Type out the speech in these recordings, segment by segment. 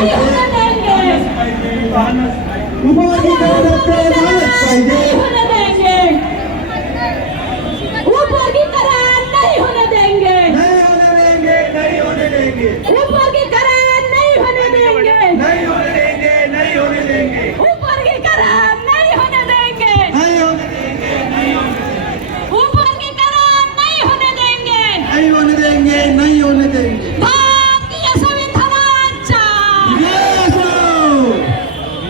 नहीं होने देंगे, उपवर्गीकरण नहीं होने देंगे, उपवर्गीकरण नहीं होने देंगे, नहीं होने देंगे, उपवर्गीकरण नहीं होने देंगे, नहीं होने देंगे, नहीं होने देंगे, उपवर्गीकरण नहीं होने देंगे, नहीं होने देंगे, नहीं होने देंगे, उपवर्गीकरण नहीं होने देंगे, नहीं होने देंगे, नहीं होने देंगे। भारतीय संविधानाचा, Yes, oh!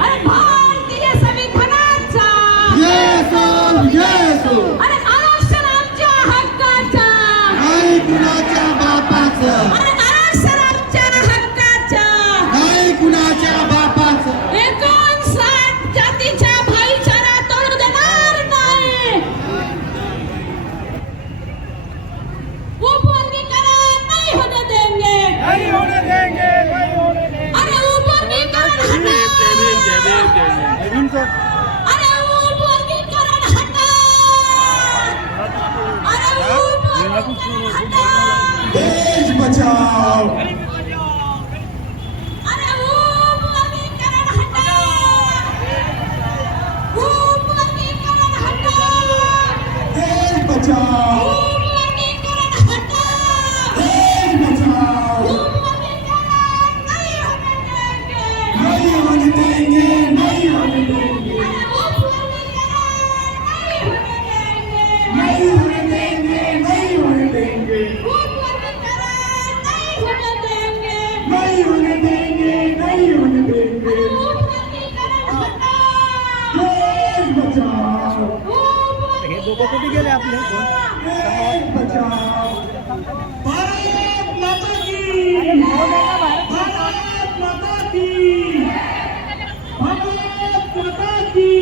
अरे भारतीय संविधानाचा, Yes, oh! Yes, oh! अरे आरक्षण आमच्या हक्काचा, नाही कुणाच्या बापाचं, अरे आरक्षण आमच्या हक्काचा, नाही कुणाच्या बापाचं, 59 जातीच्या भाईचारा तोडू देणार नाही, उपवर्गीकरण नहीं होने देंगे, नाही होने देंगे, नाही होने देंगे. अरे उपवर्गीकरण हटा, अरे उपवर्गीकरण हटा, अरे उपवर्गीकरण हटा, देश बचाओ, अरे उपवर्गीकरण हटा, उपवर्गीकरण हटा, देश बचाओ, उपवर्गीकरण हटा, देश बचाओ. उपवर्गीकरण नहीं होने देंगे, नाही होने देंगे, नाही होने देंगे, अरे उपवर्गीकरण नहीं होने देंगे, नाही होने देंगे, नाही होने देंगे, उपवर्गीकरण नहीं होने देंगे, नाही होने देंगे, नाही होने देंगे. उपवर्गीकरण हटा, देश बचाओ, उपवर्गीकरण देश बचाओ. भारत माता की, भारत माता की, भारत माता की.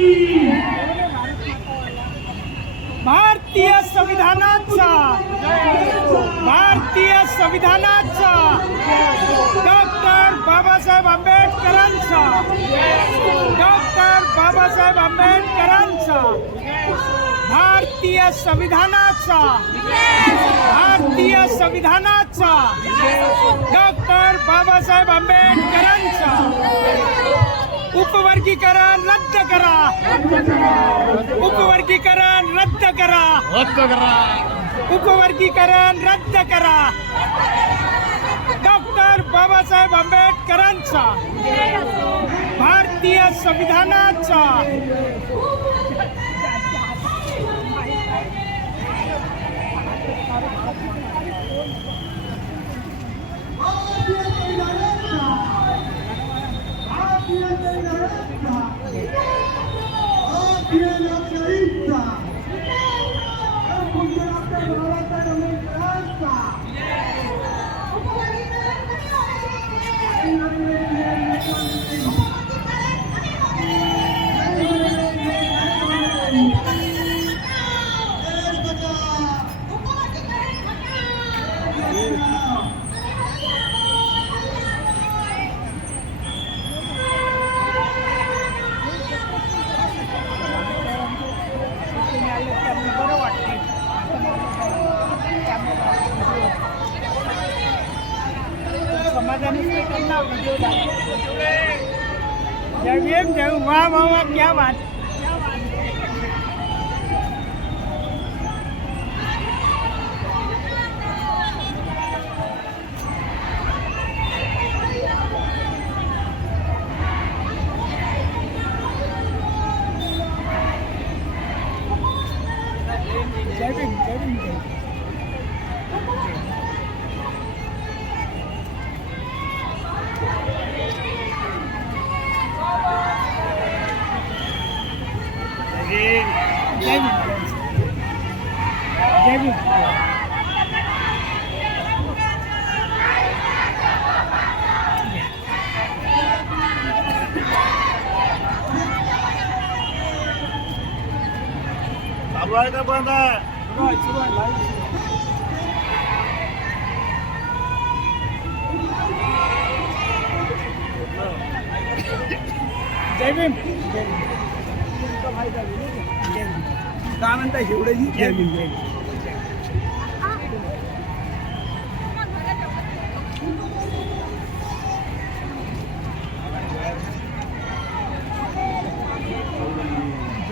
भारतीय संविधानाचा डॉक्टर बाबासाहेब आंबेडकरांचा भारतीय संविधानाचा डॉक्टर बाबासाहेब आंबेडकरांचा उपवर्गीकरण रद्द करा, उपवर्गीकरण रद्द करा, उपवर्गीकरण रद्द करा. डॉक्टर बाबासाहेब आंबेडकरांचा भारतीय संविधानाचा जय भीम, जय वाह वाह वाह, क्या बात. जय भीम, जय भीम, जय भीम. जय भीम, जय भीम. चालू आहे का बंद आहे? सुरू आहे, live सुरू आहे. जय भीम, जय भीम. काय म्हणता एवढं जय भीम, जय भीम.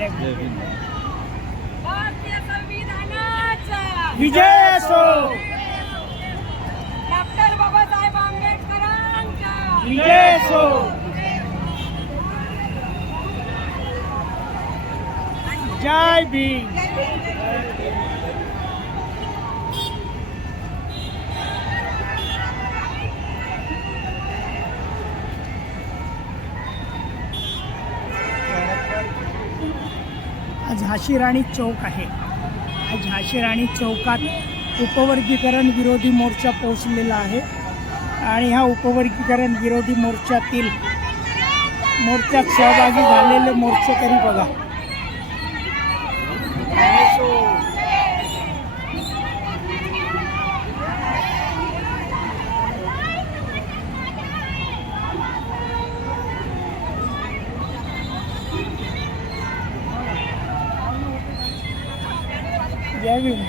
जय भीम. भारतीय संविधानाचा विजय असो. डॉक्टर बाबासाहेब आंबेडकरांचा विजय असो. जय भीम. आज झाशी राणी चौक आहे. आज झाशी राणी चौकात उपवर्गीकरण विरोधी मोर्चा पोहोचलेला आहे आणि ह्या उपवर्गीकरण विरोधी मोर्चात सहभागी झालेले मोर्चेकरी बघा. जय भीम.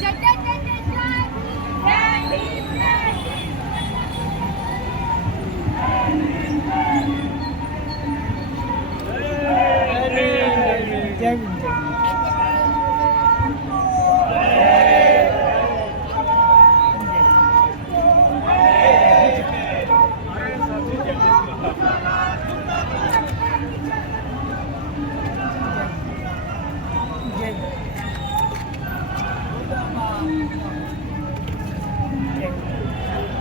जय जय जय जय जय भीम. जय भीम.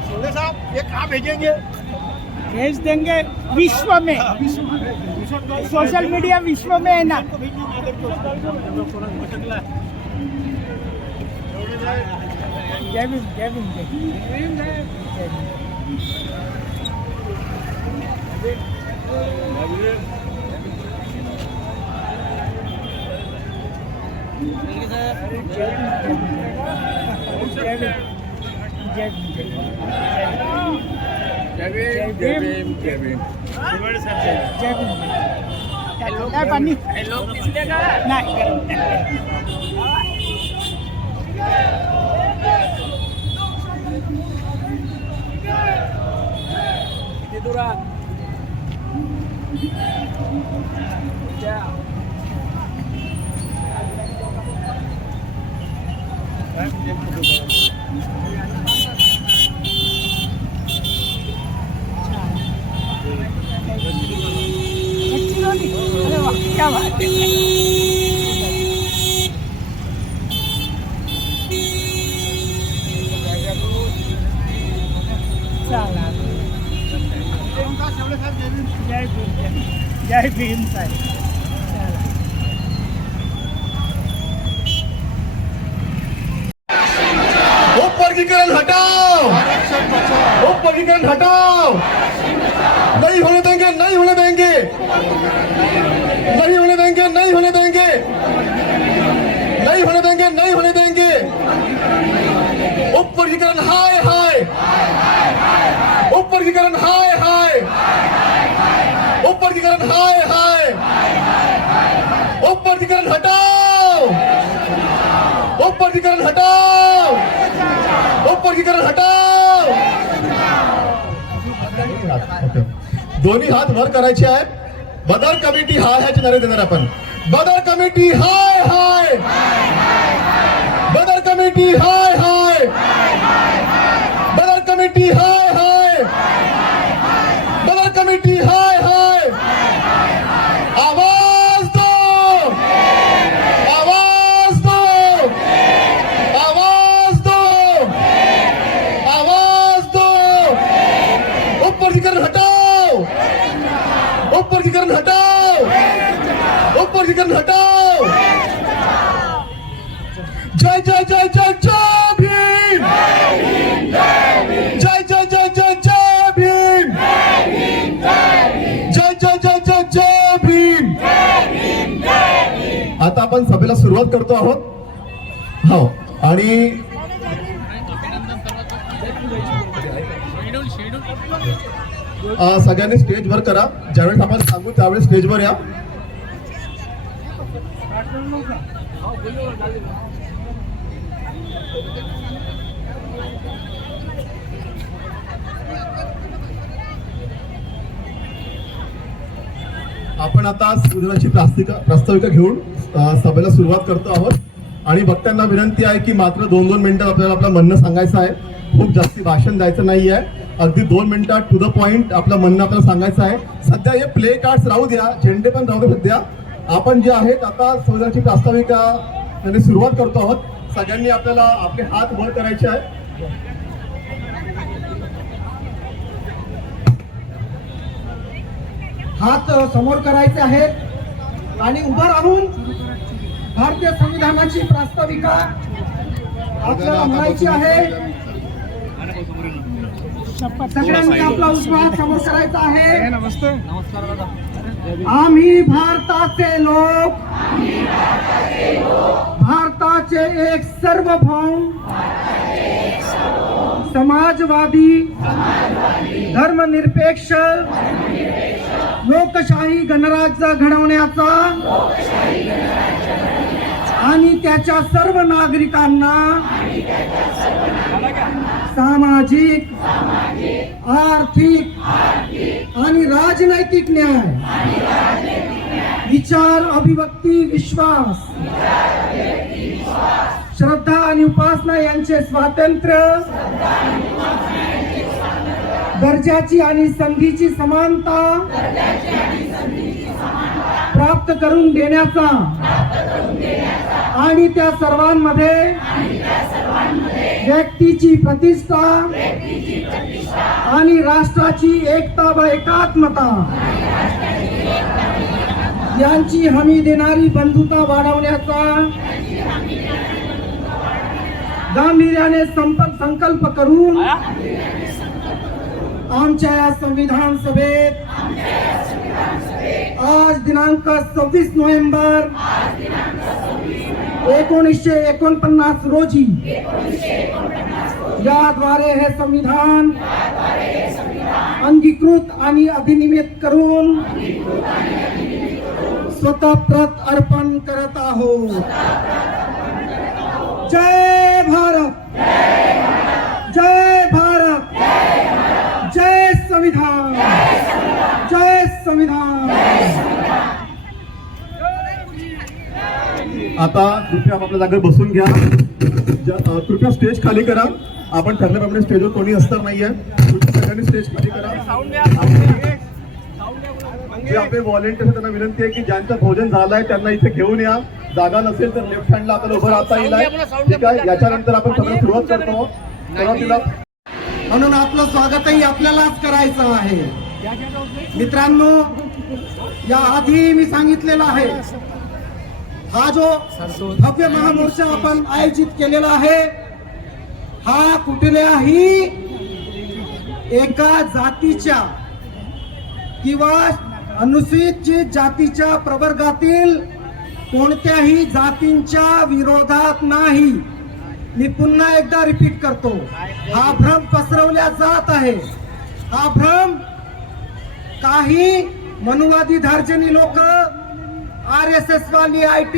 सोले साहब ये कहाँ भेजेंगे? भेज देंगे विश्व में. सोशल मीडिया विश्व में है ना. जय भीम. जय भीम. जय काय पाणी नाही. अरे वाह, क्या बात है. चला. जय भीम. जय भीम साहेब. चला. उपवर्गीकरण हटाओ. उपवर्गीकरण हटाओ. नहीं होने देंगे. नहीं होने देंगे. नहीं होने देंगे. नहीं होने देंगे. नहीं होने देंगे. नहीं होने देंगे. उपवर्गीकरण हाय हाय. उपवर्गीकरण हाय हाय. उपवर्गीकरण हाय हाय. उपवर्गीकरण हटाओ. उपवर्गीकरण हटाओ. उपवर्गीकरण हटाओ. दोन्ही हात वर करायचे आहेत. बदर कमिटी हाय ह्याचे नारे देणार आपण. बदर कमिटी हाय हाय. बदर कमिटी हाय हाय. बदर कमिटी हाय हाय. बदर कमिटी हाय हाय. आवाज दो. आवाज दो. आवाज दो. आवाज दो. उपवर्गीकरण हटाओ. उपवर्गीकरण हटाओ. उपवर्गीकरण हटाओ. जय जय जय जय जय भीम. जय जय जय जय जय भीम. जय जय जय जय जय भीम. आता आपण सभेला सुरुवात करतो आहोत. हो आणि सगळ्यांनी स्टेजवर करा. ज्यावेळेस आपण सांगू त्यावेळेस स्टेजवर या. आपण आता संविधानाची प्रास्ताविका घेऊन सभेला सुरुवात करतो आहोत आणि वक्त्यांना विनंती आहे की मात्र 2-2 मिनिटात आपल्याला आपलं म्हणणं सांगायचं आहे. खूप जास्ती भाषण द्यायचं नाही आहे. अगदी 2 मिनिटात टू द पॉइंट आपलं म्हणणं आपल्याला सांगायचं आहे. सध्या हे प्ले कार्ड्स राहू द्या, झेंडे पण राहू द्या. सध्या आपण जे आहेत आता संविधानाची प्रास्ताविका सुरुवात करतो आहोत. सगळ्यांनी आपल्याला आपले हात वर करायचे आहे. हात समोर करायचे आहेत आणि उभं राहून भारतीय संविधानाची प्रास्ताविका आपल्याला म्हणायची आहे. सगळ्यांनी आपला उजवा हात समोर करायचा आहे. आम्ही भारताचे लोक, भारताचे एक सार्वभौम समाजवादी धर्मनिरपेक्ष लोकशाही गणराज्य घडवण्याचा आणि त्याच्या सर्व नागरिकांना सामाजिक, आर्थिक आणि राजनैतिक न्याय, विचार, अभिव्यक्ती, विश्वास, श्रद्धा आणि उपासना यांचे स्वातंत्र्य, दर्जाची आणि संधीची समानता प्राप्त करून देण्याचा आणि त्या सर्वांमध्ये व्यक्तीची प्रतिष्ठा आणि राष्ट्राची एकता व एकात्मता यांची हमी देणारी बंधुता वाढवण्याचा गांभीर्याने संकल्प करून आमच्या या संविधान सभेत आज दिनांक 26 नोव्हेंबर 1949 रोजी याद्वारे हे संविधान अंगीकृत आणि अधिनियमित करून स्वतः प्रत अर्पण करत आहोत. जय भारत, जय भारत, जय संविधान, जय संविधान. आता कृपया आपल्या जागेवर बसून घ्या. कृपया स्टेज खाली करा. आपण ठरल्याप्रमाणे स्टेजवर कोणी असणार नाहीये. सगळ्यांनी स्टेज खाली करा. जे आपले व्हॉलेंटियर त्यांना विनंती आहे की ज्यांचं भोजन झालंय त्यांना इथे घेऊन या. जागा नसेल तर लेफ्ट हँडला आपल्याला उभं राहता येईल. ठीक आहे, याच्यानंतर आपण सगळं सुरुवात करतो. सुरुवातीला म्हणून आपलं स्वागतही आपल्यालाच करायचं आहे. मित्रांनो, या आधी मी सांगितलेलं आहे, हा जो भव्य महामोर्चा आपण आयोजित केलेला आहे हा कुठल्याही एका जातीच्या किंवा अनुसूचित जातीच्या प्रवर्गातील कोणत्याही जातींच्या विरोधात नाही. मी पुन्हा एकदा रिपीट करतो, हा भ्रम पसरवला जात आहे. हा भ्रम काही मनुवादी धार्जनी लोक, RSS वाली IT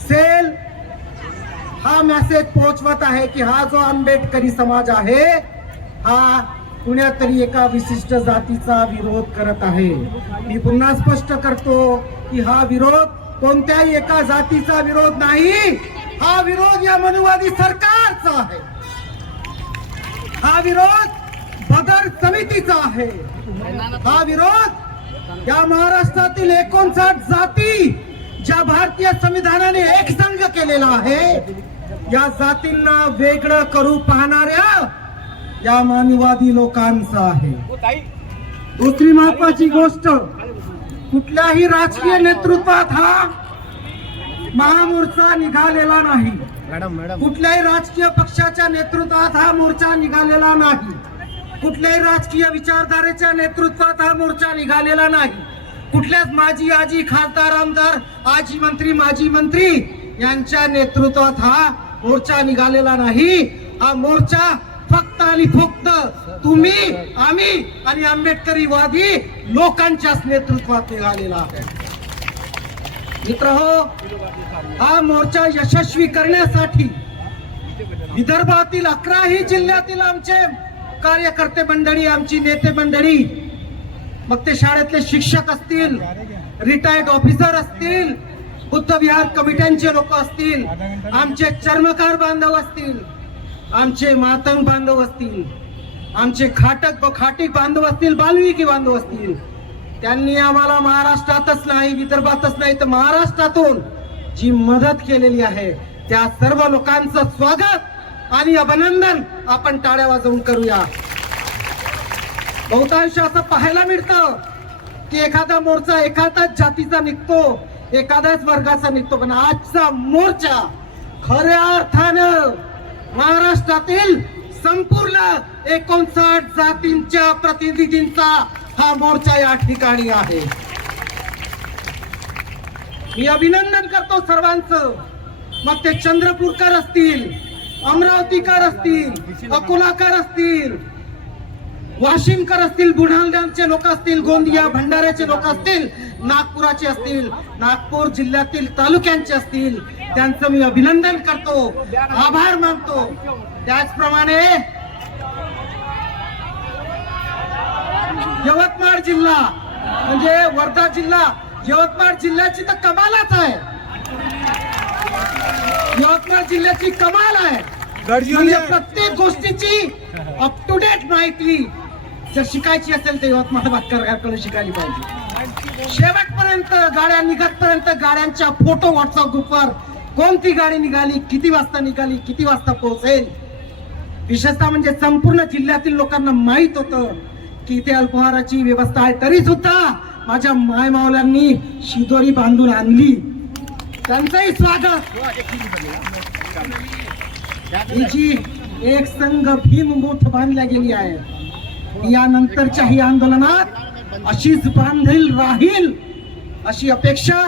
सेल हा मेसेज पोहोचवत आहे की हा जो आंबेडकरी समाज आहे हा कुण्यातरी एका विशिष्ट जातीचा विरोध करत आहे. मी पुन्हा स्पष्ट करतो की हा विरोध कोणत्याही एका जातीचा विरोध नाही. हा विरोध या मनुवादी सरकारचा आहे. हा विरोध बदर समितीचा आहे. हा विरोध या महाराष्ट्रातील 59 जाती ज्या भारतीय संविधानाने एक संघ केलेला आहे या जातींना वेगळं करू पाहणाऱ्या या मानववादी लोकांचा आहे. दुसरी महत्वाची गोष्ट, कुठल्याही राजकीय नेतृत्वात हा महामोर्चा निघालेला नाही. कुठल्याही राजकीय पक्षाच्या नेतृत्वात हा मोर्चा निघालेला नाही. कुठल्याही राजकीय विचारधारेच्या नेतृत्वात हा मोर्चा निघालेला नाही. कुठल्याच माजी आजी खासदार, आमदार, आजी मंत्री, माजी मंत्री यांच्या नेतृत्वात हा मोर्चा निघालेला नाही. हा मोर्चा फक्त आणि फक्त तुम्ही, आम्ही आणि आंबेडकरीवादी लोकांच्याच नेतृत्वात निघालेला आहे. मित्रहो, हा मोर्चा यशस्वी करण्यासाठी विदर्भातील 11ही जिल्ह्यातील आमचे कार्यकर्ते मंडळी, आमची नेते मंडळी मग ते शाळेतले शिक्षक असतील, रिटायर्ड ऑफिसर असतील, बुद्ध विहार कमिट्यांचे लोक असतील, आमचे चर्मकार बांधव असतील, आमचे मातंग बांधव असतील, आमचे खाटीक बांधव असतील, बालविकी बांधव असतील, त्यांनी आम्हाला महाराष्ट्रातच नाही, विदर्भातच नाही तर महाराष्ट्रातून जी मदत केलेली आहे त्या सर्व लोकांचं स्वागत आणि अभिनंदन आपण टाळ्या वाजवून करूया. बहुतांश असं पाहायला मिळतं की एखादा मोर्चा एखाद्याच जातीचा निघतो, एखाद्याच वर्गाचा निघतो, पण आजचा मोर्चा खऱ्या अर्थानं महाराष्ट्रातील संपूर्ण 59 जातींच्या प्रतिनिधींचा हा मोर्चा या ठिकाणी आहे. मी अभिनंदन करतो सर्वांचं, मग ते चंद्रपूरकर असतील, अमरावतीकर असतील, अकोलाकर असतील, वाशिमकर असतील, बुलढाण्याचे लोक असतील, गोंदिया भंडाऱ्याचे लोक असतील, नागपुराचे असतील, नागपूर जिल्ह्यातील तालुक्यांचे असतील, त्यांचं मी अभिनंदन करतो, आभार मानतो. त्याचप्रमाणे यवतमाळ जिल्हा म्हणजे वर्धा जिल्हा, यवतमाळ जिल्ह्याची तर कमालच आहे. यवतमाळ जिल्ह्याची कमाल आहे. म्हणजे प्रत्येक गोष्टीची अप टू डेट माहिती जर शिकायची असेल तर यवतमाळ बातमीदारांकडून शिकायला पाहिजे. शेवटपर्यंत गाड्या निघतपर्यंत गाड्यांच्या फोटो व्हॉट्सअप ग्रुपवर कोणती गाडी निघाली, किती वाजता निघाली, किती वाजता पोहोचेल. विशेषतः म्हणजे संपूर्ण जिल्ह्यातील लोकांना माहित होतं की इथे अल्पहाराची व्यवस्था आहे, तरी सुद्धा माझ्या मायमावल्यांनी शिदोरी बांधून आणली. त्यांचंही स्वागत. ही जी एक संघ भीम मूठ बांधल्या गेली आहे, यानंतरच्याही आंदोलनात अशीच बांधील राहील अशी अपेक्षा.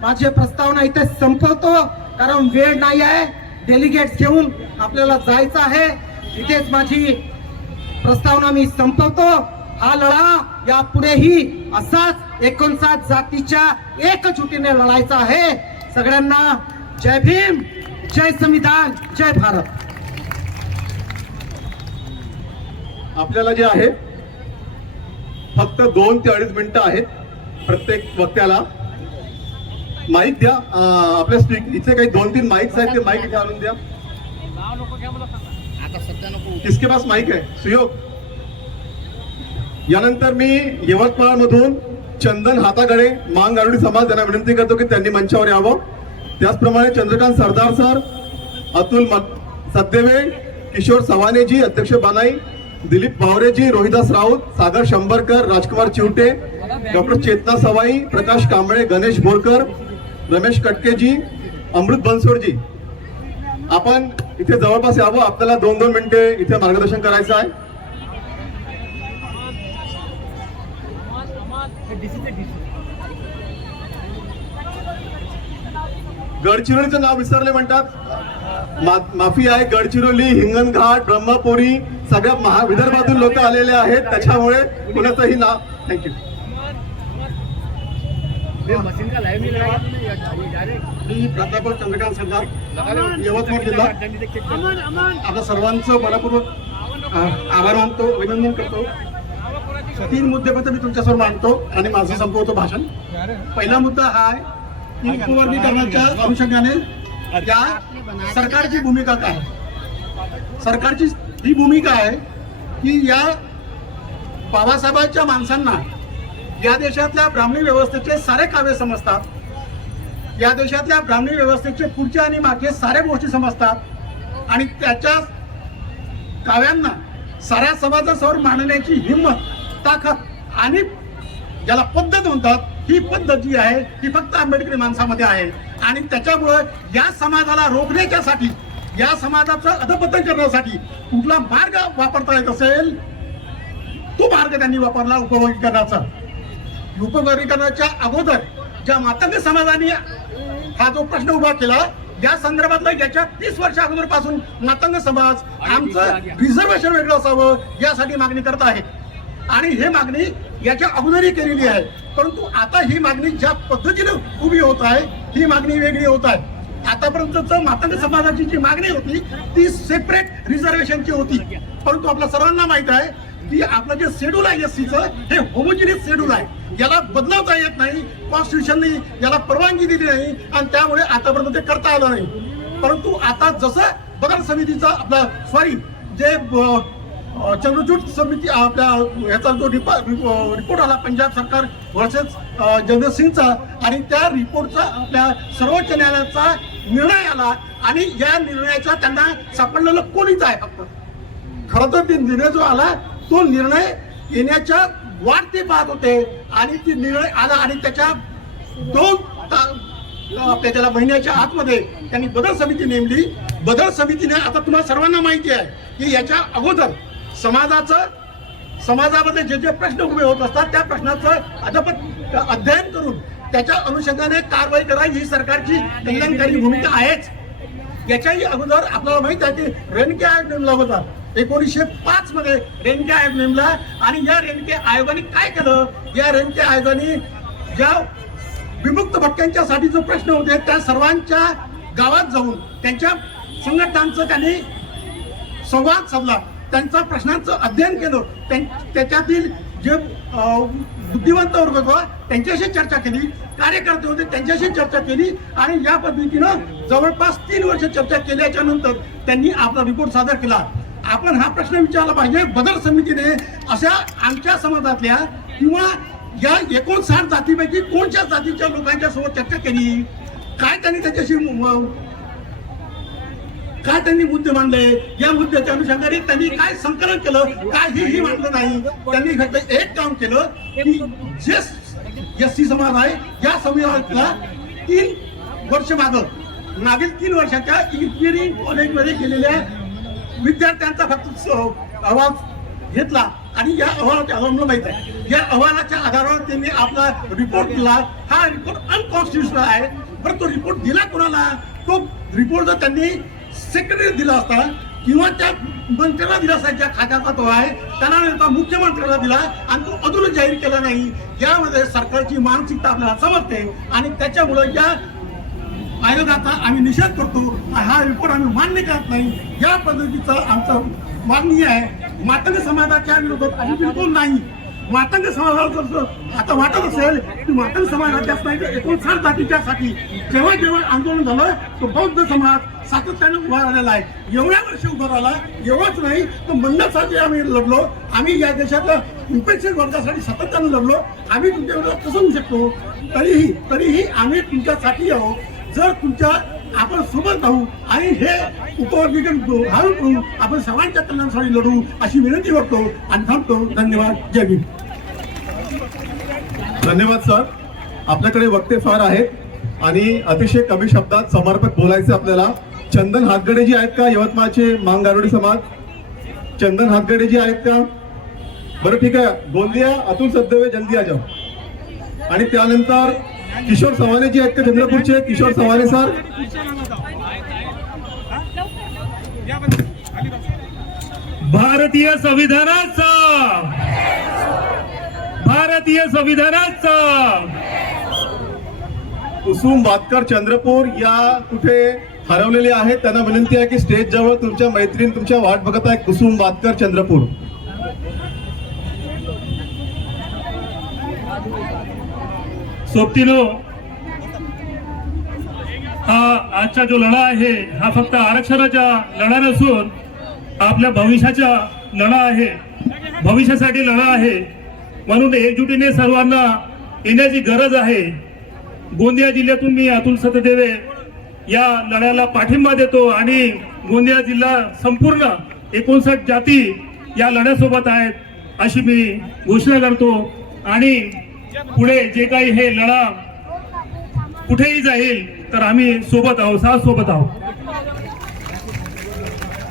माझे प्रस्तावना इथे संपवतो कारण वेळ नाही आहे. डेलिगेट्स घेऊन आपल्याला जायचं आहे. इथेच माझी प्रस्तावना मी संपवतो. हा लढा यापुढेही असाच 59 जातीच्या एकजुटीने लढायचा आहे. सगळ्यांना जय भीम, जय संविधान, जय भारत. आपल्याला जे आहे फक्त 2 ते 2.5 मिनिटं आहेत. प्रत्येक वक्त्याला माईक द्या. आपल्या इथे काही 2-3 माईक्स आहेत, ते माईक इथे आणून द्या. किसके पास माईक आहे? सुयोग. यानंतर मी यवतमाळ मधून चंदन हातागडे मांग आरोडी समाज यांना विनंती करतो की त्यांनी मंचावर यावं. त्याचप्रमाणे चंद्रकांत सरदार सर, अतुल सदेवे, किशोर सवानेजी, अध्यक्ष बानाई, दिलीप भावरेजी, रोहिदास राऊत, सागर शंभरकर, राजकुमार चिवटे, डॉक्टर चेतना सवाई, प्रकाश कांबळे, गणेश बोरकर, रमेश कटकेजी, अमृत बनसोडजी, आपण इथे जवळपास यावं. आपल्याला 2-2 मिनिटे इथे मार्गदर्शन करायचं आहे. गडचिरोलीचं नाव विसरले म्हणतात, माफी आहे. गडचिरोली, हिंगणघाट, ब्रह्मपुरी सगळ्या विदर्भातून लोक आलेले आहेत, त्याच्यामुळे कुणाचंही नाव. थँक्यू. मी प्राध्यापक चंद्रकांत सरदार, यवतमाळ जिल्हा. आपल्या सर्वांचं मनपूर्वक आभार मानतो, अभिनंदन करतो. 3 मुद्देपत्र मी तुमच्यासमोर मांडतो आणि माझं संपवतो भाषण. पहिला मुद्दा हा आहे की उपवर्गीकरणाच्या अनुषंगाने या सरकारची भूमिका काय. सरकारची ही भूमिका आहे की या बाबासाहेबांच्या माणसांना या देशातल्या ब्राह्मणी व्यवस्थेचे सारे काव्य समजतात. या देशातल्या ब्राह्मणी व्यवस्थेचे पुढचे आणि मागे साऱ्या गोष्टी समजतात आणि त्याच्या काव्यांना साऱ्या समाजासमोर मांडण्याची हिंमत, ताकद आणि ज्याला पद्धत म्हणतात, ही पद्धत जी आहे ही फक्त आंबेडकरी माणसामध्ये आहे. आणि त्याच्यामुळं या समाजाला रोखण्याच्यासाठी, या समाजाचं अधपतन करण्यासाठी कुठला मार्ग वापरता येत असेल तो मार्ग त्यांनी वापरला उपवर्गीकरणाचा. उपवर्गीकरणाच्या अगोदर ज्या मातंग समाजाने हा जो प्रश्न उभा केला, या संदर्भातला याच्या 30 वर्ष अगोदरपासून मातंग समाज आमचं रिझर्वेशन वेगळं असावं यासाठी मागणी करत आहे. आणि ही मागणी याच्या अगोदरही केलेली आहे, परंतु आता ही मागणी ज्या पद्धतीने उभी होत आहे ही मागणी वेगळी होत आहे. आतापर्यंत मातंग समाजाची जी मागणी होती ती सेपरेट रिझर्वेशनची होती, परंतु आपल्या सर्वांना माहित आहे की आपलं जे शेड्यूल आहे एससीचं हे होमोजिनियस शेड्यूल आहे, याला बदलवता येत नाही, कॉन्स्टिट्यूशनने याला परवानगी दिली नाही आणि त्यामुळे आतापर्यंत ते करता आलं नाही. परंतु आता जसं बदल समितीचा आपला जे चंद्रचूड समिती आपल्या ह्याचा जो रिपोर्ट आला पंजाब सरकार वर्सेस जगदीश सिंगचा आणि त्या रिपोर्टचा आपल्या सर्वोच्च न्यायालयाचा निर्णय आला आणि या निर्णयाचा त्यांना सापडलेलं कोणीच आहे. फक्त खरं तर ते निर्णय जो आला तो निर्णय येण्याच्या वाट ते पाहत होते आणि ती निर्णय आला आणि त्याच्या 2 त्याला महिन्याच्या आतमध्ये त्यांनी बदल समिती नेमली. बदल समितीने आता तुम्हाला सर्वांना माहिती आहे की याच्या अगोदर समाजामध्ये जे प्रश्न उभे होत असतात त्या प्रश्नाचं अद्याप अध्ययन करून त्याच्या अनुषंगाने कारवाई करा ही सरकारची कल्याणकारी भूमिका आहेच. याच्याही अगोदर आपल्याला माहित आहे की रेणके आयोग नेमला होता 1905 मध्ये रेणके आयोग नेमला आणि या रेणके आयोगाने काय केलं, या रेणके आयोगाने ज्या विमुक्त भटक्यांच्यासाठी जो प्रश्न होते त्या सर्वांच्या गावात जाऊन त्यांच्या संघटनांचं त्यांनी संवाद साधला, त्यांच्या प्रश्नांचं अध्ययन केलं, त्याच्यातील जे बुद्धिवंत वर्ग होता त्यांच्याशी चर्चा केली, कार्यकर्ते होते त्यांच्याशी चर्चा केली आणि या पद्धतीनं जवळपास 3 वर्ष चर्चा केल्याच्या नंतर त्यांनी आपला रिपोर्ट सादर केला. आपण हा प्रश्न विचारला पाहिजे, बदल समितीने अशा आमच्या समाजातल्या किंवा या 59 जातीपैकी कोणत्या जातीच्या लोकांच्या सोबत चर्चा केली, काय त्यांनी मुद्दे मांडले, या मुद्द्याच्या अनुषंगाने त्यांनी काय संकलन केलं, काहीही मांडलं नाही. त्यांनी फक्त एक काम केलं की जे एससी समाज आहे या समाजाला 3 वर्ष मागील 3 वर्षाच्या इंजिनिअरिंग कॉलेजमध्ये गेलेल्या विद्यार्थ्यांचा फक्त अहवाल घेतला आणि या अहवालाच्या आधारावर माहित आहे, या अहवालाच्या आधारावर त्यांनी आपला रिपोर्ट दिला. हा रिपोर्ट अनकॉन्स्टिट्युशनल आहे. पण तो रिपोर्ट दिला कोणाला, तो रिपोर्ट जर त्यांनी सेक्रेटरी दिला असता किंवा त्या मंत्र्याला दिला असता ज्या खात्याचा तो आहे त्यांना मुख्यमंत्र्याला दिला आणि तो अजूनच जाहीर केला नाही. यामध्ये सरकारची मानसिकता आपल्याला समजते आणि त्याच्यामुळे या आयोगाचा आम्ही निषेध करतो. हा रिपोर्ट आम्ही मान्य करत नाही. या पद्धतीचा आमचा मागणी आहे. मातंग समाजाच्या विरोधात आम्ही बिलकुल नाही. मातंग समाजाला जर आता वाटत असेल की मातंग समाजाच्याच नाही तर 59 जातीच्यासाठी जेव्हा आंदोलन झालं तो बौद्ध समाज सातत्याने उभा राहिलेला आहे. एवढ्या वर्षी उभा राहिला. एवढंच नाही तर मंडळासाठी आम्ही लढलो. आम्ही या देशातल्या उपेक्षित वर्गासाठी सातत्याने लढलो. आम्ही तुमच्या विरोधात कसं होऊ शकतो, तरीही आम्ही तुमच्यासाठी आहोत. जर तुमच्या आपण सोबत राहू आणि हे उपवर्गीकरण करू, आपण सर्वांच्या कल्याणासाठी लढू अशी विनंती करतो आणि थांबतो. धन्यवाद. जय भीम. धन्यवाद सर. आपल्याकडे वक्ते फार आहेत आणि अतिशय कमी शब्दात समर्पक बोलायचे आपल्याला. चंदन हातगडे जी आहेत का, यवतमाळचे मांगारोडी समाज, चंदन हातगडे जी आहेत का? बरं ठीक आहे. गोंदिया अतुल सददेवे जल्दी आ जाओ. आणि त्यानंतर किशोर सवाने जी आहेत का, चंद्रपूरचे किशोर सवाने सर. भारतीय संविधानाचा कुसुम वातकर चंद्रपूर या कुठे हरवलेले आहेत, त्यांना विनंती आहे की स्टेज जवळ तुमच्या मैत्रीण तुमच्या वाट बघत आहे. कुसुम वातकर चंद्रपूर. सोबतीनो, हा आजचा जो लढा आहे हा फक्त आरक्षणाचा लढा नसून आपल्या भविष्याचा लढा आहे, भविष्यासाठी लढा आहे. म्हणून एकजुटीने सर्वांना येण्याची गरज आहे. गोंदिया जिल्ह्यातून मी अतुल सतदेवे या लढ्याला पाठिंबा देतो आणि गोंदिया जिल्हा संपूर्ण 59 जाती या लढ्यासोबत आहेत अशी मी घोषणा करतो. आणि पुढे जे काही हे लढा कुठेही जाईल तर आम्ही सोबत आहोत, साथ सोबत आहोत.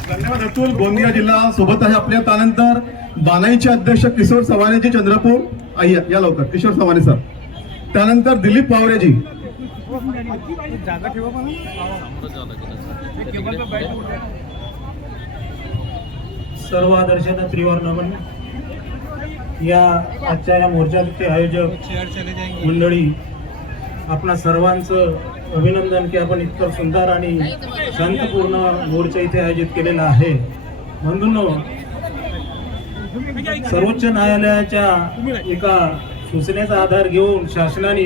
धन्यवाद अतुल. गोंदिया जिल्हा सोबत आहे आपल्या. त्यानंतर बानाईचे अध्यक्ष किशोर सवानेजी चंद्रपूर, या लवकर किशोर सवाने सर. त्यानंतर दिलीप पावरेजी. सर्व आदर्शांना त्रिवार नमन. या आजच्या या मोर्चाचे आयोजक मंडळी, आपणा सर्वांचं अभिनंदन की आपण इतकं सुंदर आणि शांतपूर्ण मोर्चा इथे आयोजित केलेला आहे. बंधूंनो, सर्वोच्च न्यायालयाच्या एका सूचनेचा आधार घेऊन शासनाने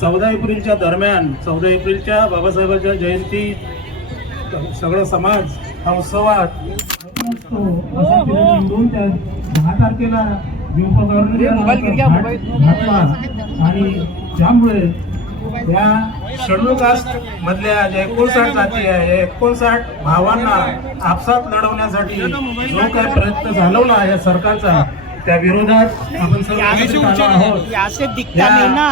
14 एप्रिलच्या दरम्यान 14 एप्रिलच्या बाबासाहेबांच्या जयंती सगळा समाज हा उत्सवात असतो असा निर्णय घेऊन त्या 10 तारखेला घातला आणि त्यामुळे या शेड्यूल कास्ट मधल्या ज्या 59 जाती आहे या 59 भावांना आपसात लढवण्यासाठी जो काय प्रयत्न झाला या सरकारचा त्या विरोधात आपण सर्व एकत्रित आलो आहोत. यासे दिखता नहीं ना.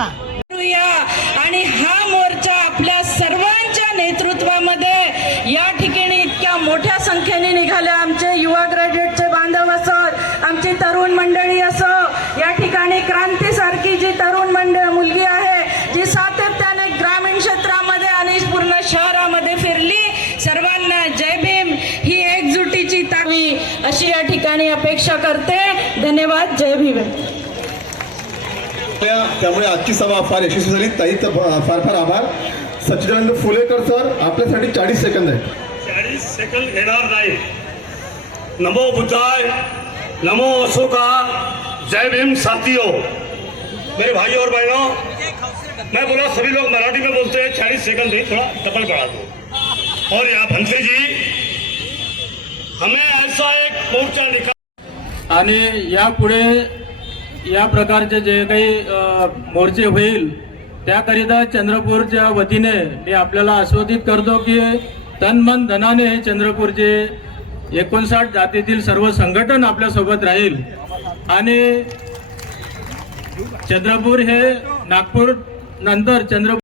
आणि हा मोर्चा आपल्या सर्वांच्या नेतृत्वामध्ये या ठिकाणी इतक्या मोठ्या संख्येने निघाल्या. आमचे युवा ग्रॅज्युएटचे बांधव असोत, आमची तरुण मंडळी असो, या ठिकाणी क्रांतीसारखी जी तरुण मुलगी आहे जी सातत्याने ग्रामीण क्षेत्रामध्ये आणि पूर्ण शहरामध्ये फिरली. सर्वांना जय भीम ही एकजुटीची ताकदी अशी या ठिकाणी अपेक्षा करते. धन्यवाद. जय भीम. त्यामुळे आजची सभा फार यशस्वी झाली. ताईचं फार फार आभार. सच्चिदानंद फुलेकर सर आपल्यासाठी 40 सेकंद आहे. 40 सेकंद घेणार नाही. नमो बुद्धाय, नमो अशोका, जय भीम साथियों, मेरे भाइयों और बहनों, मैं बोला सभी लोग मराठी में बोलते हैं 40 सेकंड नहीं, थोड़ा डबल बढ़ा दो. और यहाँ भंते जी हमें ऐसा एक मोर्चा निकाल आणि यापुढे या प्रकारचे जे काही मोर्चे होईल त्याकरिता चंद्रपूरच्या वतीने मी आपल्याला आश्वासित करतो की तन मन धनाने चंद्रपूरचे 59 जातीतील सर्व संघटन आपल्यासोबत राहील आणि चंद्रपूर हे नागपूर नंतर चंद्रपूर